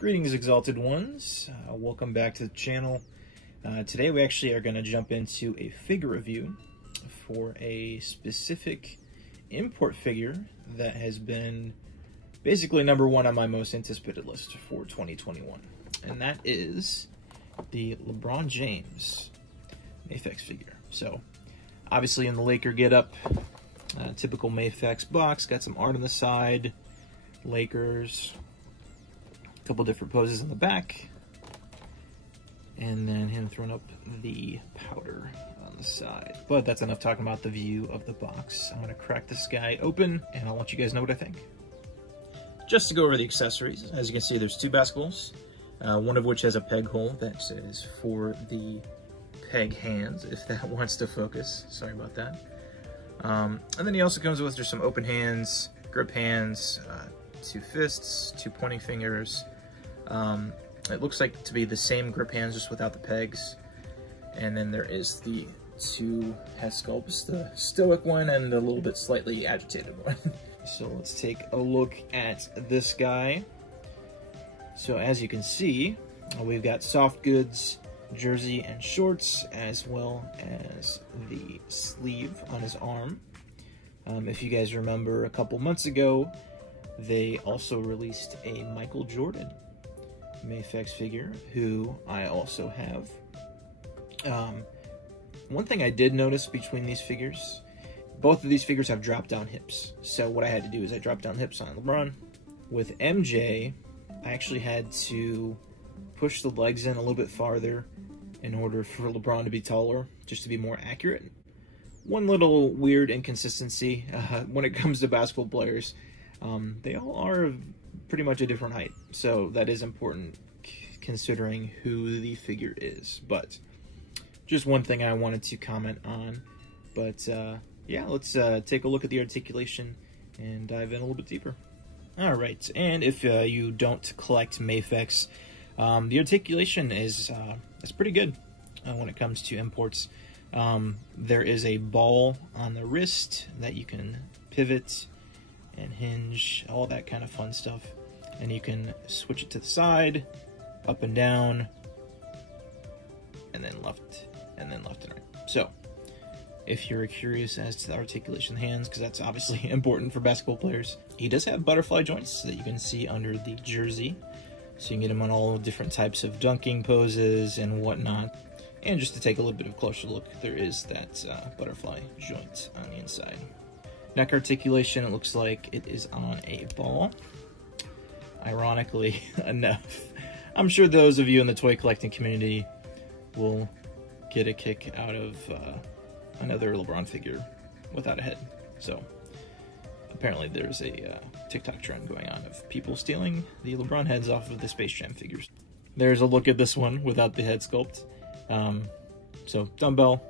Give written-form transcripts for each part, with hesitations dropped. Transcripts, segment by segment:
Greetings, Exalted Ones. Welcome back to the channel. Today we actually are going to jump into a figure review for a specific import figure that has been basically #1 on my most anticipated list for 2021. And that is the LeBron James Mafex figure. So, obviously in the Laker getup, typical Mafex box, got some art on the side, Lakers, a couple different poses in the back, and then him throwing up the powder on the side. But that's enough talking about the view of the box. I'm going to crack this guy open, and I'll let you guys know what I think. Just to go over the accessories, as you can see, there's 2 basketballs, one of which has a peg hole that is for the peg hands, if that wants to focus. Sorry about that. And then he also comes with just some open hands, grip hands, 2 fists, 2 pointing fingers. It looks like to be the same grip hands, just without the pegs. And then there is the 2 head sculpts, the stoic one and the little bit slightly agitated one. So let's take a look at this guy. So as you can see, we've got soft goods, jersey and shorts, as well as the sleeve on his arm. If you guys remember, a couple months ago, they also released a Michael Jordan Mafex figure, who I also have. One thing I did notice between these figures, both of these figures have drop-down hips. So what I had to do is I dropped down hips on LeBron. With MJ, I actually had to push the legs in a little bit farther in order for LeBron to be taller, just to be more accurate. One little weird inconsistency when it comes to basketball players, they all are pretty much a different height, so that is important considering who the figure is. But just one thing I wanted to comment on. But yeah, let's take a look at the articulation and dive in a little bit deeper. All right, and if you don't collect Mafex, the articulation is pretty good when it comes to imports. There is a ball on the wrist that you can pivot and hinge, all that kind of fun stuff. And you can switch it to the side, up and down, and then left and right. So, if you're curious as to the articulation of the hands, because that's obviously important for basketball players, he does have butterfly joints that you can see under the jersey. So you can get him on all different types of dunking poses and whatnot. And just to take a little bit of a closer look, there is that butterfly joint on the inside. Neck articulation, it looks like it is on a ball. Ironically enough, I'm sure those of you in the toy collecting community will get a kick out of another LeBron figure without a head. So apparently there's a TikTok trend going on of people stealing the LeBron heads off of the Space Jam figures. There's a look at this one without the head sculpt. So dumbbell,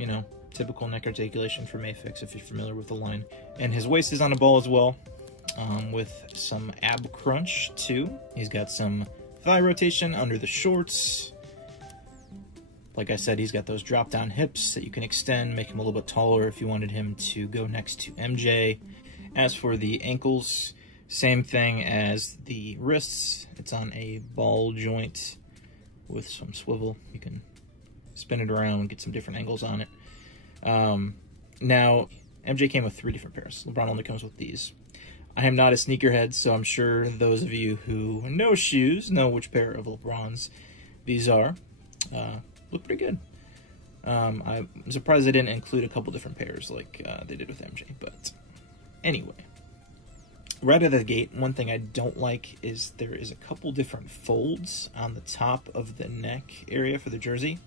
you know, typical neck articulation for Mafex if you're familiar with the line. And his waist is on a ball as well, with some ab crunch too. He's got some thigh rotation under the shorts. Like I said, he's got those drop down hips that you can extend, make him a little bit taller if you wanted him to go next to MJ. As for the ankles, same thing as the wrists. It's on a ball joint with some swivel. You can spin it around, get some different angles on it. Now, MJ came with 3 different pairs. LeBron only comes with these. I am not a sneakerhead, so I'm sure those of you who know shoes know which pair of LeBrons these are. Look pretty good. I'm surprised they didn't include a couple different pairs like they did with MJ, but anyway. Right out of the gate, one thing I don't like is there is a couple different folds on the top of the neck area for the jersey.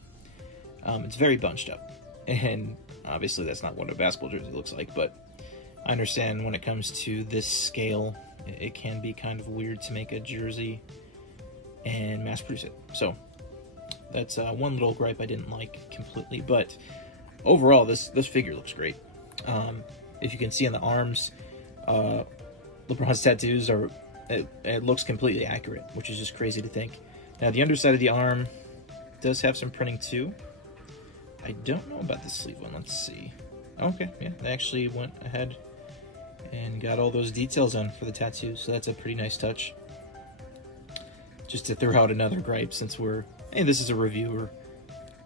It's very bunched up, and obviously that's not what a basketball jersey looks like, but I understand when it comes to this scale, it can be kind of weird to make a jersey and mass produce it. So that's one little gripe I didn't like completely, but overall this figure looks great. If you can see on the arms, LeBron's tattoos are, it looks completely accurate, which is just crazy to think. Now the underside of the arm does have some printing too. I don't know about the sleeve one, let's see. Okay, yeah, they actually went ahead and got all those details on for the tattoos, so that's a pretty nice touch. just to throw out another gripe, since hey, this is a review,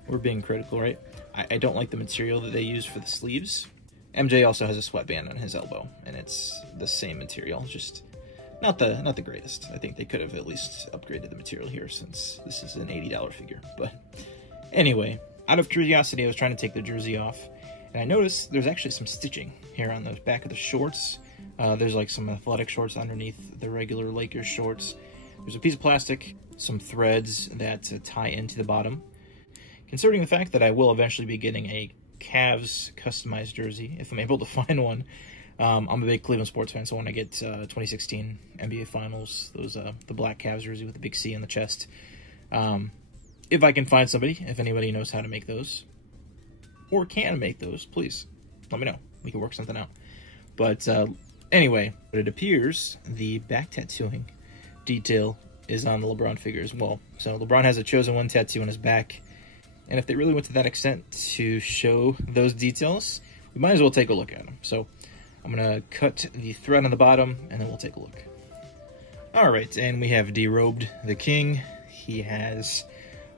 we're being critical, right? I don't like the material that they use for the sleeves. MJ also has a sweatband on his elbow, and it's the same material, just not the greatest. I think they could have at least upgraded the material here, since this is an $80 figure. But anyway, out of curiosity, I was trying to take the jersey off, and I noticed there's actually some stitching here on the back of the shorts. There's like some athletic shorts underneath the regular Lakers shorts. There's a piece of plastic, some threads that tie into the bottom. Considering the fact that I will eventually be getting a Cavs customized jersey, if I'm able to find one. I'm a big Cleveland sports fan, so when I get 2016 NBA Finals, the black Cavs jersey with the big C on the chest, if I can find somebody, if anybody knows how to make those, or can make those, please let me know. We can work something out. But anyway, it appears the back tattooing detail is on the LeBron figure as well. So LeBron has a Chosen One tattoo on his back. And if they really went to that extent to show those details, we might as well take a look at them. So I'm going to cut the thread on the bottom, and then we'll take a look. All right, and we have derobed the king. He has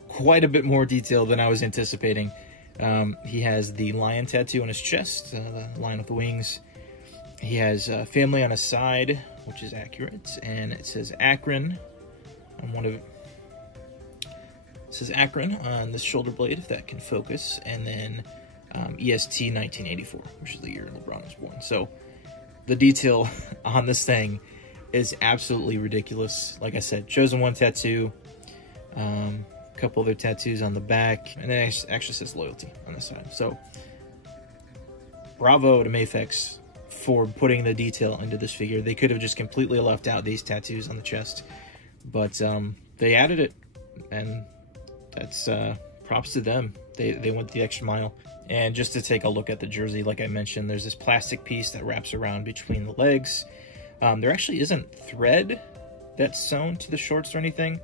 quite a bit more detail than I was anticipating. He has the lion tattoo on his chest, the lion with the wings. He has family on his side, which is accurate, and it says Akron on one of it. It says Akron on this shoulder blade, if that can focus, and then EST 1984, which is the year LeBron was born. So the detail on this thing is absolutely ridiculous. Like I said, Chosen One tattoo, a couple other tattoos on the back, and then it actually says loyalty on the side. So bravo to Mafex for putting the detail into this figure. They could have just completely left out these tattoos on the chest, but they added it, and that's props to them. They went the extra mile. And just to take a look at the jersey, like I mentioned, there's this plastic piece that wraps around between the legs. There actually isn't thread that's sewn to the shorts or anything,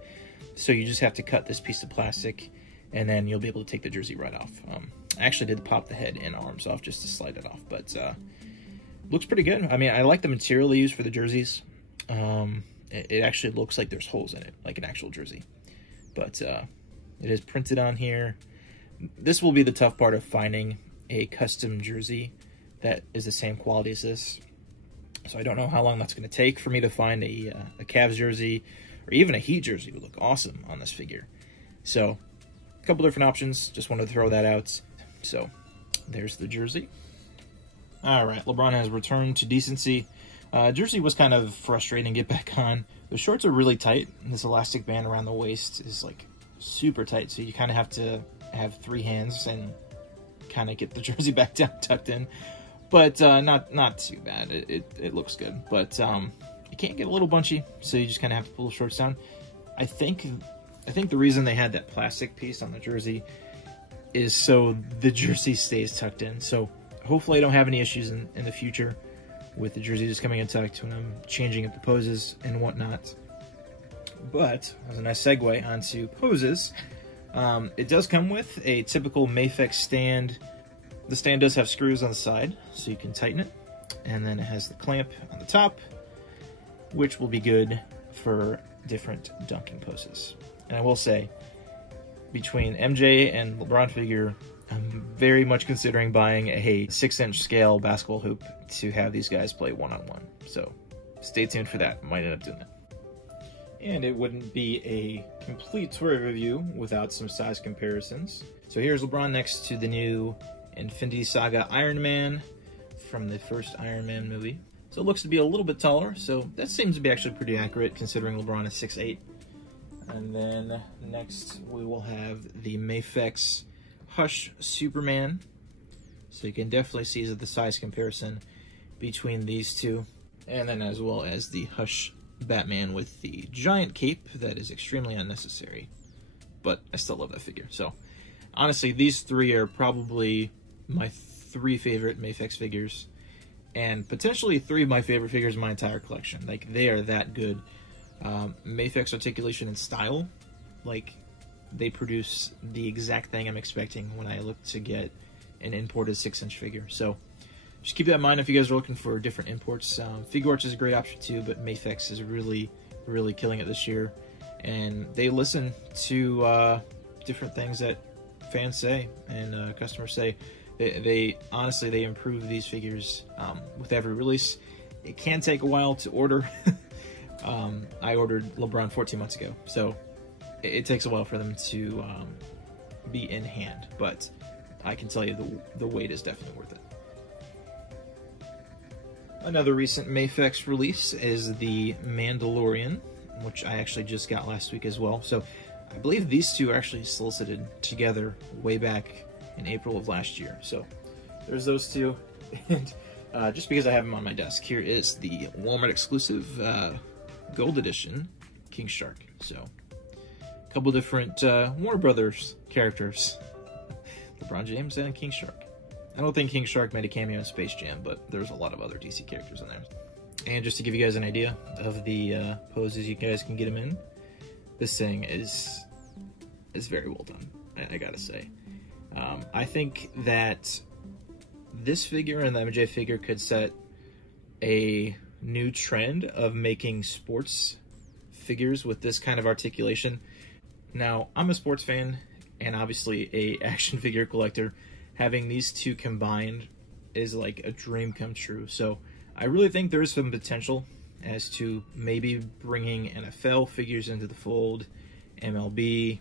so you just have to cut this piece of plastic, and then you'll be able to take the jersey right off. I actually did pop the head and arms off just to slide it off, but looks pretty good. I mean, I like the material they use for the jerseys. It actually looks like there's holes in it, like an actual jersey. But it is printed on here. This will be the tough part of finding a custom jersey that is the same quality as this. So I don't know how long that's going to take for me to find a Cavs jersey, or even a Heat jersey would look awesome on this figure. So a couple different options. Just wanted to throw that out. So there's the jersey. All right, LeBron has returned to decency. Jersey was kind of frustrating to get back on. The shorts are really tight. This elastic band around the waist is like super tight, so you kind of have to have three hands and kind of get the jersey back down tucked in. But not too bad. It looks good, but it can't get a little bunchy, so you just kind of have to pull the shorts down. I think the reason they had that plastic piece on the jersey is so the jersey stays tucked in. So hopefully I don't have any issues in the future with the jersey just coming in tucked when I'm changing up the poses and whatnot. But as a nice segue onto poses, it does come with a typical Mafex stand. The stand does have screws on the side, so you can tighten it. And then it has the clamp on the top, which will be good for different dunking poses. And I will say, between MJ and LeBron figure, I'm very much considering buying a 6-inch scale basketball hoop to have these guys play one-on-one. So stay tuned for that. Might end up doing that. And it wouldn't be a complete toy review without some size comparisons. So here's LeBron next to the new Infinity Saga Iron Man from the first Iron Man movie. So it looks to be a little bit taller, so that seems to be actually pretty accurate considering LeBron is 6'8". And then next we will have the Mafex Hush Superman. So you can definitely see the size comparison between these two. And then as well as the Hush Batman with the giant cape that is extremely unnecessary. But I still love that figure. So honestly, these three are probably my 3 favorite Mafex figures. And potentially 3 of my favorite figures in my entire collection. Like, they are that good. Mafex articulation and style, like, they produce the exact thing I'm expecting when I look to get an imported 6-inch figure. So just keep that in mind if you guys are looking for different imports. Figuarts is a great option too, but Mafex is really, really killing it this year. and they listen to different things that fans say and customers say. They honestly, they improve these figures with every release. It can take a while to order. I ordered LeBron 14 months ago, so it takes a while for them to be in hand, but I can tell you the wait is definitely worth it. Another recent Mafex release is the Mandalorian, which I actually just got last week as well. So I believe these two are actually solicited together way back in April of last year. So there's those two. And just because I have them on my desk, here is the Walmart exclusive Gold Edition King Shark. So a couple different Warner Brothers characters, LeBron James and King Shark. I don't think King Shark made a cameo in Space Jam, but there's a lot of other DC characters in there. And just to give you guys an idea of the poses you guys can get him in, this thing is very well done, I gotta say. I think that this figure and the MJ figure could set a new trend of making sports figures with this kind of articulation. Now, I'm a sports fan and obviously a action figure collector. Having these two combined is like a dream come true. So I really think there's some potential as to maybe bringing NFL figures into the fold, MLB.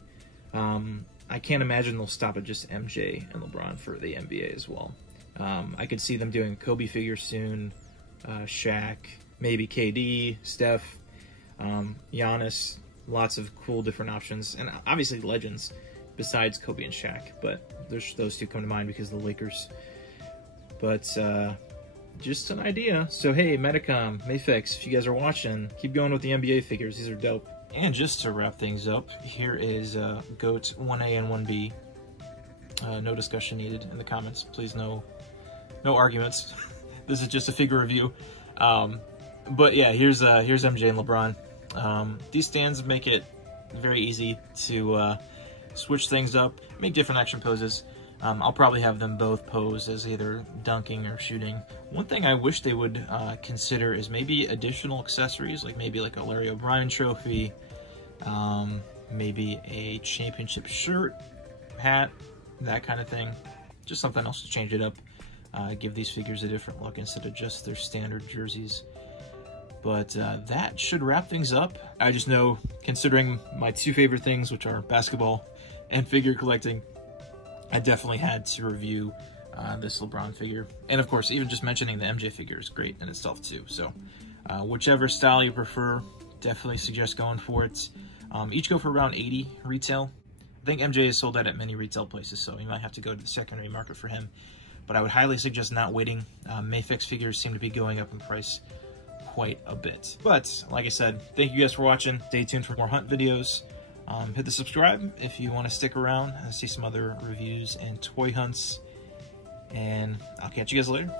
I can't imagine they'll stop at just MJ and LeBron for the NBA as well. I could see them doing Kobe figures soon, Shaq, maybe KD, Steph, Giannis, lots of cool different options, and obviously legends besides Kobe and Shaq, but there's those two come to mind because of the Lakers. But just an idea. So hey, Medicom, Mafex, if you guys are watching, keep going with the NBA figures. These are dope. And just to wrap things up, here is GOAT 1A and 1B. No discussion needed in the comments. Please, no arguments. This is just a figure review. But yeah, here's MJ and LeBron. These stands make it very easy to switch things up, make different action poses. I'll probably have them both pose as either dunking or shooting. One thing I wish they would consider is maybe additional accessories, like maybe like a Larry O'Brien trophy, maybe a championship shirt, hat, that kind of thing. Just something else to change it up, give these figures a different look instead of just their standard jerseys. But that should wrap things up. I just know, considering my two favorite things, which are basketball and figure collecting, I definitely had to review this LeBron figure. And of course, even just mentioning the MJ figure is great in itself too. So whichever style you prefer, definitely suggest going for it. Each go for around $80 retail. I think MJ is sold out at many retail places, so you might have to go to the secondary market for him. But I would highly suggest not waiting. Mafex figures seem to be going up in price quite a bit. But like I said, thank you guys for watching. Stay tuned for more hunt videos. Hit the subscribe if you want to stick around and see some other reviews and toy hunts. And I'll catch you guys later.